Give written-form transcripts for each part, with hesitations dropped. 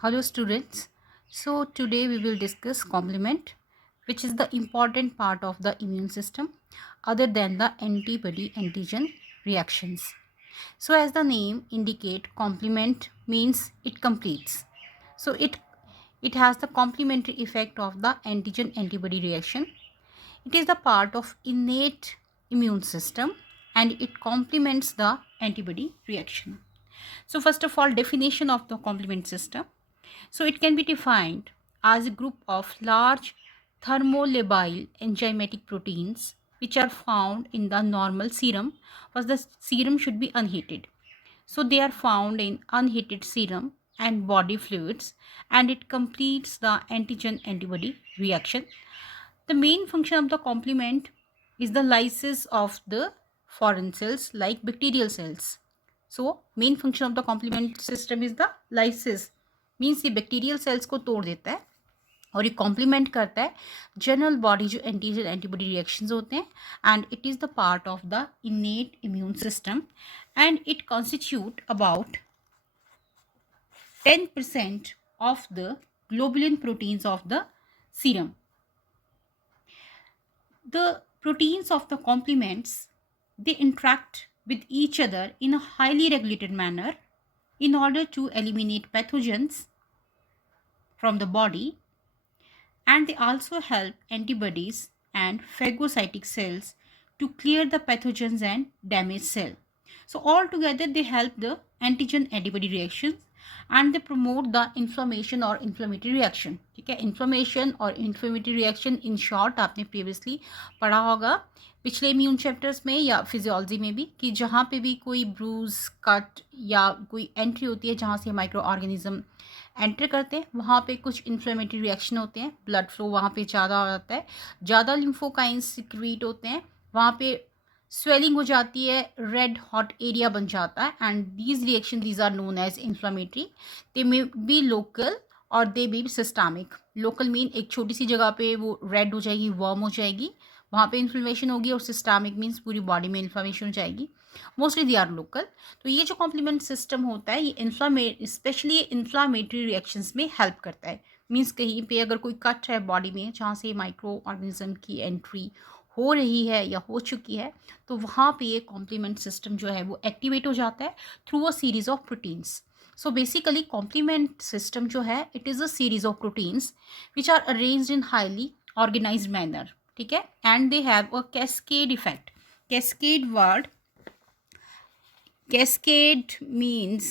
Hello students. So today we will discuss complement, which is the important part of the immune system other than the antibody antigen reactions. So as the name indicate, complement means it completes. So it has the complementary effect of the antigen antibody reaction. It is the part of innate immune system and it complements the antibody reaction. So first of all, definition of the complement system. So it can be defined as a group of large thermolabile enzymatic proteins which are found in the normal serum, but the serum should be unheated. So they are found in unheated serum and body fluids, and it completes the antigen antibody reaction. The main function of the complement is the lysis of the foreign cells like bacterial cells. So main function of the complement system is the lysis, means ये bacterial cells को तोड़ देता है और ये complement करता है general body जो एंटीजन एंटीबॉडी रिएक्शंस होते हैं and it is the part of the इनेट immune system and it constitute about 10% of the globulin proteins of the serum. The proteins of the complements, they interact with each other in a highly regulated manner in order to eliminate pathogens from the body, and they also help antibodies and phagocytic cells to clear the pathogens and damaged cell. So altogether they help the antigen antibody reactions and they promote the inflammation or inflammatory reaction. ठीक है, inflammation और inflammatory reaction in short आपने previously पढ़ा होगा पिछले immune chapters में या physiology में भी कि जहाँ पे भी कोई ब्रूज कट या कोई एंट्री होती है जहाँ से माइक्रो ऑर्गेनिज्म एंटर करते हैं वहाँ पे कुछ इन्फ्लेमेटरी रिएक्शन होते हैं, ब्लड फ्लो वहाँ पे ज़्यादा हो जाता है, ज़्यादा लिम्फोकाइंस सिक्रीट होते हैं, वहाँ पे स्वेलिंग हो जाती है, रेड हॉट एरिया बन जाता है and these reaction these are known as inflammatory. They may be local और they be systemic. Local mean एक छोटी सी जगह पे वो रेड हो जाएगी, वर्म हो जाएगी, वहाँ पे इन्फ्लेमेशन होगी, और सिस्टमिक मीन्स पूरी बॉडी में इन्फ्लेमेशन हो जाएगी. Mostly they are local. तो ये जो कॉम्प्लीमेंट सिस्टम होता है ये स्पेशली इन्फ्लामेटरी रिएक्शंस में हेल्प करता है. मीन्स कहीं पे अगर कोई कट है बॉडी में जहाँ से माइक्रो ऑर्गेनिज्म की एंट्री हो रही है या हो चुकी है, तो वहाँ पे ये कॉम्प्लीमेंट सिस्टम जो है वो एक्टिवेट हो जाता है through a series of proteins. So basically complement system जो है it is a series of proteins which are arranged in highly organised manner. ठीक है, and they have a cascade effect. Cascade word, cascade means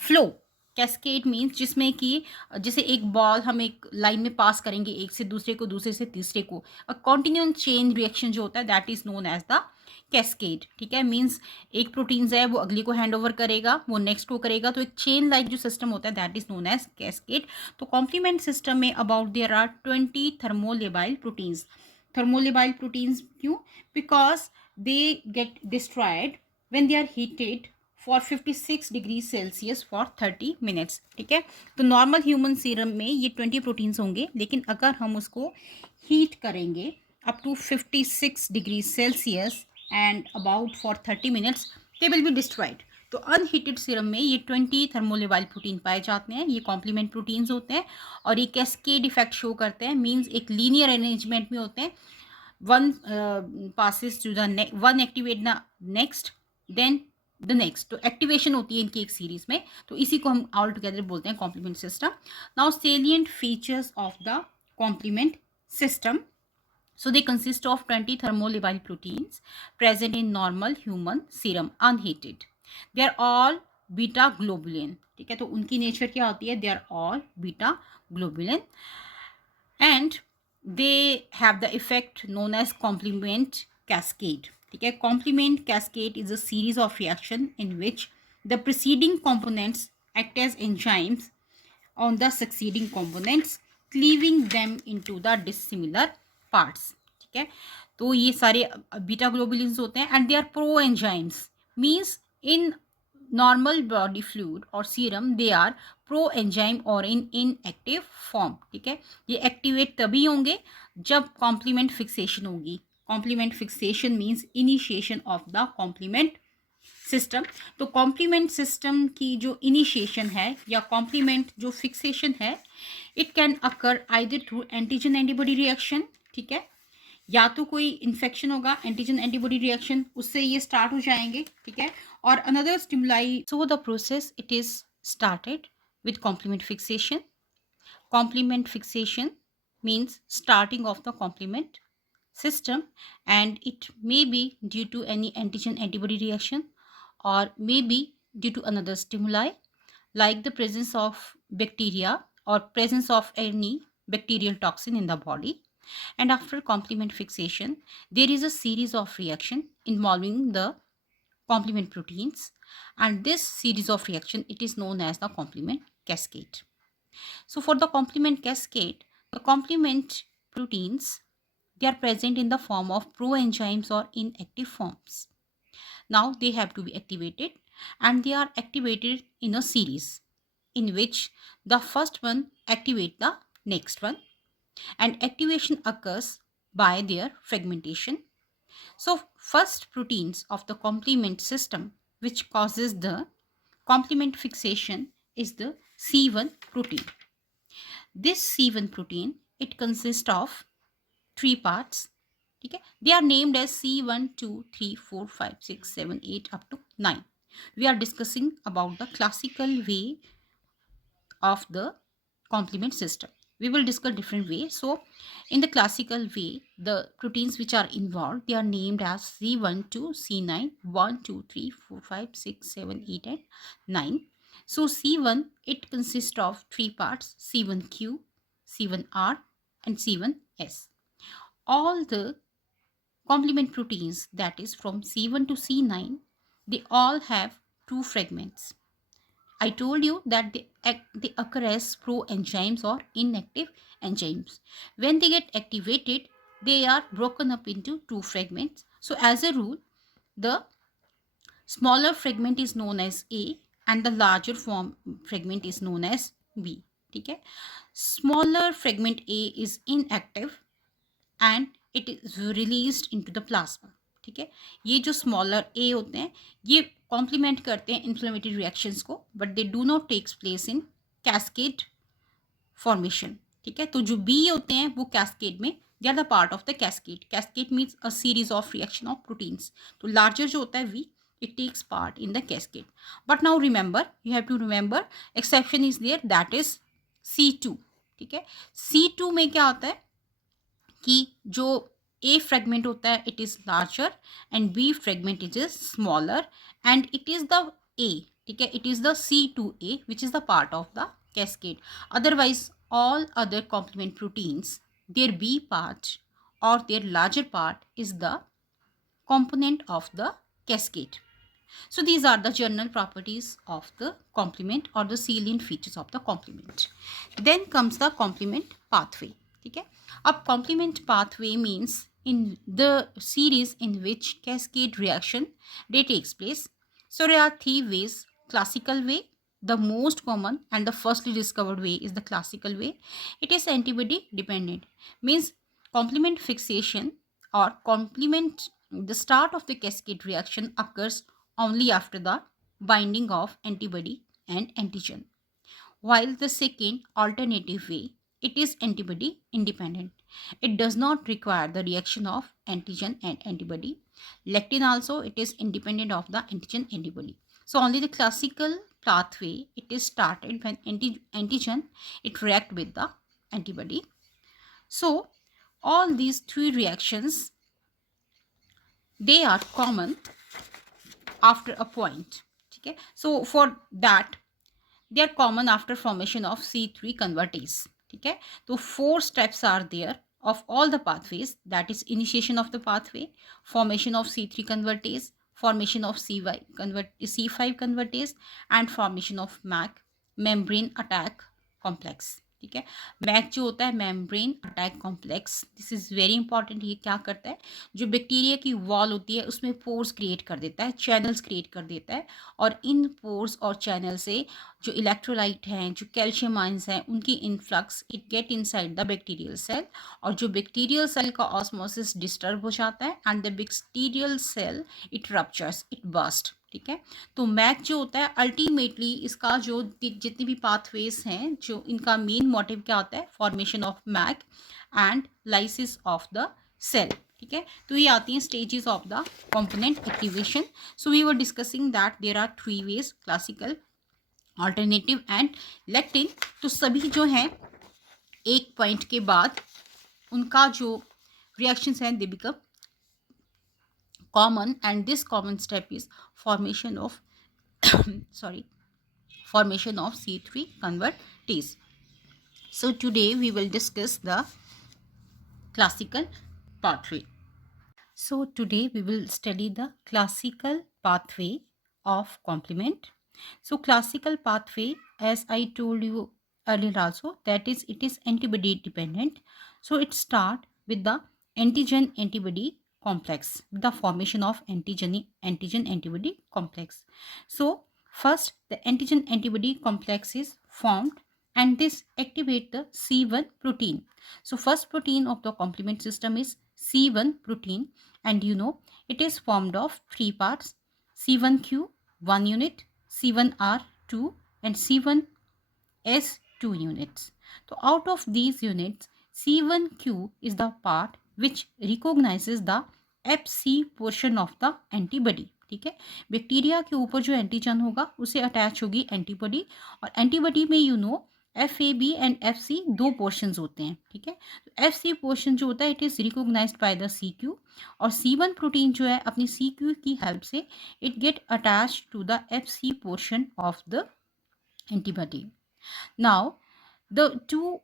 flow. Cascade means जिसमें कि जैसे एक ball हम एक लाइन में पास करेंगे एक से दूसरे को, दूसरे से तीसरे को, अ कॉन्टिन्यूअस चेन रिएक्शन जो होता है that is known as the cascade. ठीक है, मीन्स एक प्रोटीन्स है वो अगली को हैंड ओवर करेगा, वो नेक्स्ट को करेगा, तो एक चेन लाइक जो सिस्टम होता है that is known as cascade. तो कॉम्प्लीमेंट सिस्टम में about there are 20 thermolabile proteins. Thermolabile proteins क्यों? Because they get destroyed when they are heated for 56 degree Celsius for 30 minutes. ठीक है, तो नॉर्मल ह्यूमन सीरम में ये 20 प्रोटीन्स होंगे, लेकिन अगर हम उसको हीट करेंगे up to 56 degree Celsius and about for 30 minutes they will be destroyed. तो अनहीटेड सीरम में ये 20 थर्मोलेबाइल प्रोटीन पाए जाते हैं. ये कॉम्प्लीमेंट प्रोटीन्स होते हैं और ये कैस्केड इफेक्ट शो करते हैं. मीन्स एक लीनियर अरेंजमेंट में होते हैं. One passes to the one activate the next then the next. तो एक्टिवेशन होती है इनकी एक सीरीज में, तो इसी को हम ऑल टुगेदर बोलते हैं complement system. Now salient features of the complement system. So they consist of 20 thermolabile proteins present in normal human serum unheated. They are all beta globulin. ठीक है, तो उनकी नेचर क्या होती है? They are all beta globulin and they have the effect known as complement cascade. ठीक है, complement cascade is a series of reaction in which the preceding components act as enzymes on the succeeding components, cleaving them into the dissimilar parts. ठीक है, तो ये सारे beta globulins होते हैं and they are proenzymes. Means in normal body fluid और serum they are proenzyme और in inactive form. ठीक है, ये एक्टिवेट तभी होंगे जब कॉम्प्लीमेंट फिक्सेशन होगी. Complement fixation means initiation of the complement system. तो कॉम्प्लीमेंट सिस्टम की जो इनिशिएशन है या कॉम्प्लीमेंट जो फिक्सेशन है, it can occur either through antigen antibody reaction, ठीक है, या तो कोई इन्फेक्शन होगा, एंटीजन एंटीबॉडी रिएक्शन, उससे ये स्टार्ट हो जाएंगे, ठीक है, और another stimuli. So the process it is started with complement fixation. Complement fixation means starting of the complement system, and it may be due to any antigen antibody reaction or may be due to another stimuli like the presence of bacteria or presence of any bacterial toxin in the body. And after complement fixation, there is a series of reaction involving the complement proteins, and this series of reaction it is known as the complement cascade. So for the complement cascade, the complement proteins, they are present in the form of proenzymes or inactive forms. Now they have to be activated, and they are activated in a series in which the first one activate the next one, and activation occurs by their fragmentation. So first proteins of the complement system which causes the complement fixation is the C1 protein. This C1 protein, it consists of three parts. Okay? They are named as C1, 2, 3, 4, 5, 6, 7, 8 up to 9. We are discussing about the classical way of the complement system. We will discuss different ways. So in the classical way, the proteins which are involved, they are named as C1 to C9, 1, 2, 3, 4, 5, 6, 7, 8 and 9. So C1, it consists of three parts, C1Q, C1R and C1S. All the complement proteins, that is from C1 to C9, they all have two fragments. I told you that they occur as pro-enzymes or inactive enzymes. When they get activated, they are broken up into two fragments. So as a rule, the smaller fragment is known as A and the larger form fragment is known as B. ठीक है, smaller fragment A is inactive and it is released into the plasma. ठीक है, ये जो smaller ए होते हैं ये complement करते हैं इन्फ्लेमेटरी रिएक्शंस को, but they do not takes place in cascade formation. ठीक है, तो जो बी होते हैं वो कैस्केड में, they are the part of the cascade. Cascade means a series of reaction of proteins. तो लार्जर जो होता है we, it takes part in the cascade. But now remember, you have to remember exception is there, that is C2. ठीक है, C2 में क्या होता है कि जो A fragment होता है it is larger and B fragment it is smaller and it is the A. ठीक है, it is the C2A which is the part of the cascade. Otherwise all other complement proteins, their B part or their larger part is the component of the cascade. So these are the general properties of the complement or the salient features of the complement. Then comes the complement pathway. ठीक है, अब complement pathway means in the series in which cascade reaction they takes place. So there are three ways. Classical way, the most common and the firstly discovered way is the classical way. It is antibody dependent, means complement fixation or complement, the start of the cascade reaction occurs only after the binding of antibody and antigen. While the second alternative way, it is antibody independent. It does not require the reaction of antigen and antibody. Lectin also, it is independent of the antigen antibody. So only the classical pathway, it is started when antigen, it react with the antibody. So all these three reactions, they are common after a point. Okay, so for that they are common after formation of C3 convertase. Okay, so four steps are there of all the pathways, that is initiation of the pathway, formation of C3 convertase, formation of C5 convertase and formation of MAC, membrane attack complex. ठीक है, Mac जो होता है membrane attack complex, this is very important. ये क्या करता है, जो बैक्टीरिया की वॉल होती है उसमें पोर्स क्रिएट कर देता है, चैनल्स क्रिएट कर देता है, और इन पोर्स और चैनल से जो इलेक्ट्रोलाइट हैं, जो कैल्शियम आयंस हैं, उनकी influx it get inside the bacterial cell, और जो बैक्टीरियल सेल का ऑस्मोसिस डिस्टर्ब हो जाता है and the bacterial cell it ruptures, it burst. ठीक है। तो मैक जो होता है अल्टीमेटली इसका जो जितनी भी पाथवेज हैं, जो इनका मेन मोटिव क्या होता है, formation of MAC and lysis of the cell, ठीक है। तो ये आती हैं stages of the component activation. So we were discussing that there are three ways, classical, alternative and lectin. तो सभी जो हैं एक पॉइंट के बाद उनका जो रिएक्शंस हैं they become common, and this common step is formation of sorry, formation of C3 convertase. So today we will discuss the classical pathway. So today we will study the classical pathway of complement. So classical pathway, as I told you earlier also, that is it is antibody dependent. So it start with the antigen antibody complex, the formation of antigen antibody complex. So first the antigen antibody complex is formed, and this activate the C1 protein. So first protein of the complement system is C1 protein, and you know it is formed of three parts: C1q 1 unit, C1r 2, and C1s 2 units. So out of these units, C1q is the part which recognizes the Fc portion of the antibody, ठीक है। Bacteria के ऊपर जो antigen होगा उसे attach होगी antibody, और antibody में you know FAB and FC दो पोर्शंस होते हैं, ठीक है। तो FC पोर्शन जो होता है it is recognised by the CQ, और C1 प्रोटीन जो है अपनी CQ की हेल्प से it get attach to the FC portion of the antibody. Now the two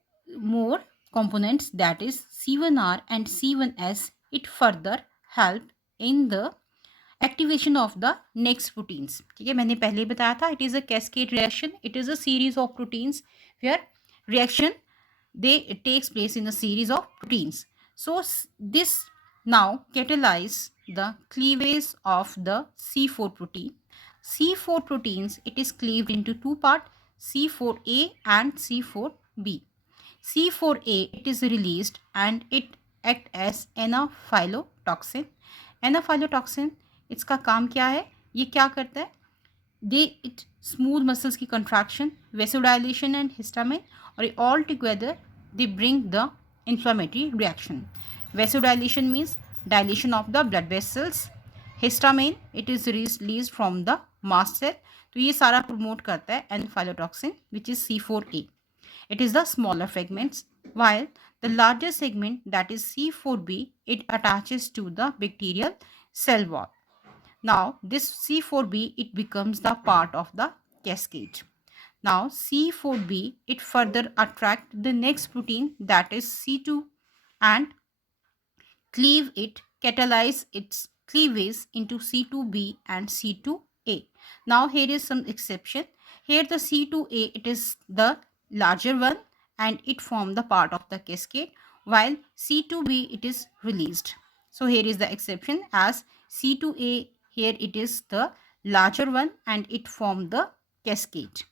more components, that is C1r and C1s, it further help in the activation of the next proteins, ठीक है। मैंने पहले बताया था it is a cascade reaction, it is a series of proteins where reaction they it takes place in a series of proteins. So this now catalyze the cleavage of the C4 protein. C4 proteins, it is cleaved into two parts, C4a and C4b. C4a, it is released and it act as anaphylatoxin. Anaphylatoxin इसका काम क्या है, ये क्या करता है, they it smooth muscles की contraction, vasodilation and histamine, और all together they bring the inflammatory reaction. Vasodilation means dilation of the blood vessels, histamine it is release from the mast cell. तो ये सारा प्रमोट करता है anaphylatoxin which is C4a. It is the smaller fragments, while the larger segment, that is C4b, it attaches to the bacterial cell wall. Now this C4b, it becomes the part of the cascade. Now C4b, it further attract the next protein, that is C2, and cleave it, catalyze its cleavage into C2b and C2a. Now here is some exception. Here the C2a, it is the larger one and it form the part of the cascade, while C2b, it is released. So here is the exception, as C2a, here it is the larger one and it form the cascade.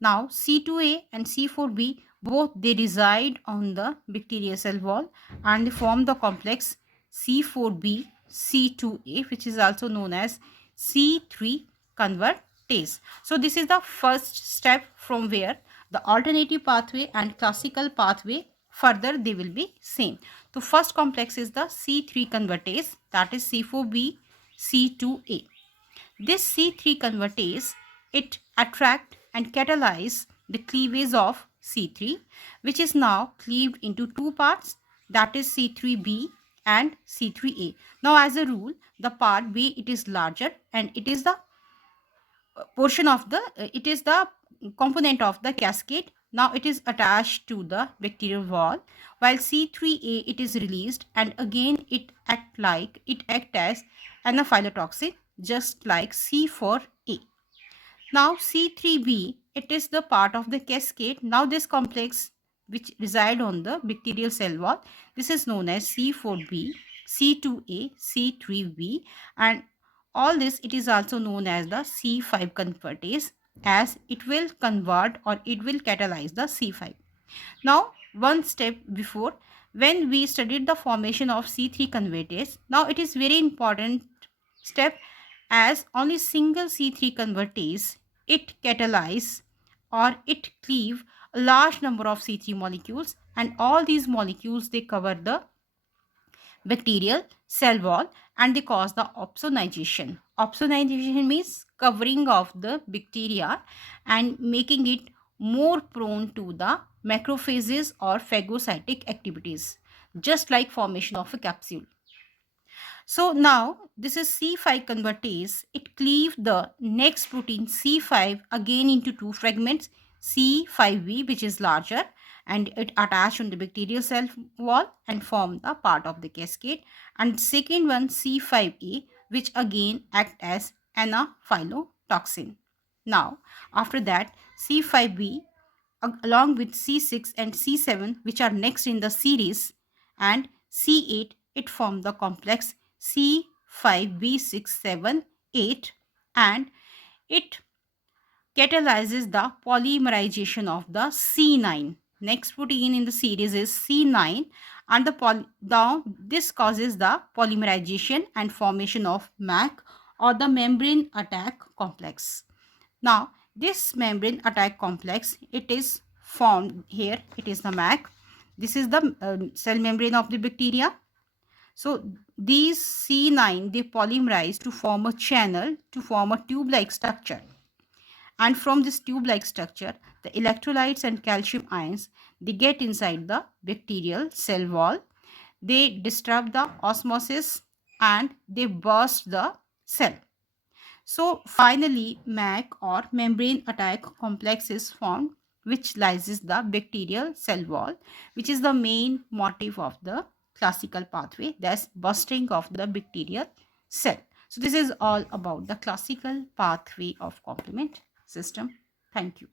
Now C2a and C4b, both they reside on the bacterial cell wall and they form the complex C4b C2a, which is also known as C3 convertase. So this is the first step from where the alternative pathway and classical pathway further they will be same. So first complex is the C3 convertase, that is C4b C2a. This C3 convertase, it attract and catalyze the cleavage of C3, which is now cleaved into two parts, that is C3b and C3a. Now as a rule, the part B, it is larger and it is the portion of the it is the component of the cascade. Now it is attached to the bacterial wall, while C3a, it is released and again it act as anaphylatoxin, just like C4a. Now C3b, it is the part of the cascade. Now this complex which reside on the bacterial cell wall, this is known as C4b, C2a, C3b, and all this it is also known as the C5 convertase, as it will convert or it will catalyze the C5. Now one step before, when we studied the formation of C3 convertase, now it is very important step, as only single C3 convertase, it catalyze or it cleave a large number of C3 molecules, and all these molecules they cover the bacterial cell wall and they cause the opsonization. Opsonization means covering of the bacteria and making it more prone to the macrophages or phagocytic activities, just like formation of a capsule. So now this is C5 convertase. It cleaves the next protein C5 again into two fragments, C5b, which is larger, and it attach on the bacterial cell wall and form the part of the cascade, and second one C5a, which again act as anaphylatoxin. Now after that C5b along with C6 and C7, which are next in the series, and C8, it form the complex C5b678, and it catalyzes the polymerization of the C9. Next protein in the series is C9, and now this causes the polymerization and formation of MAC, or the membrane attack complex. Now this membrane attack complex, it is formed here. It is the MAC. This is the cell membrane of the bacteria. So these C9 they polymerize to form a channel, to form a tube-like structure. And from this tube-like structure, the electrolytes and calcium ions, they get inside the bacterial cell wall. They disrupt the osmosis and they burst the cell. So finally, MAC or membrane attack complex is formed, which lyses the bacterial cell wall, which is the main motif of the classical pathway, that's bursting of the bacterial cell. So this is all about the classical pathway of complement system. Thank you.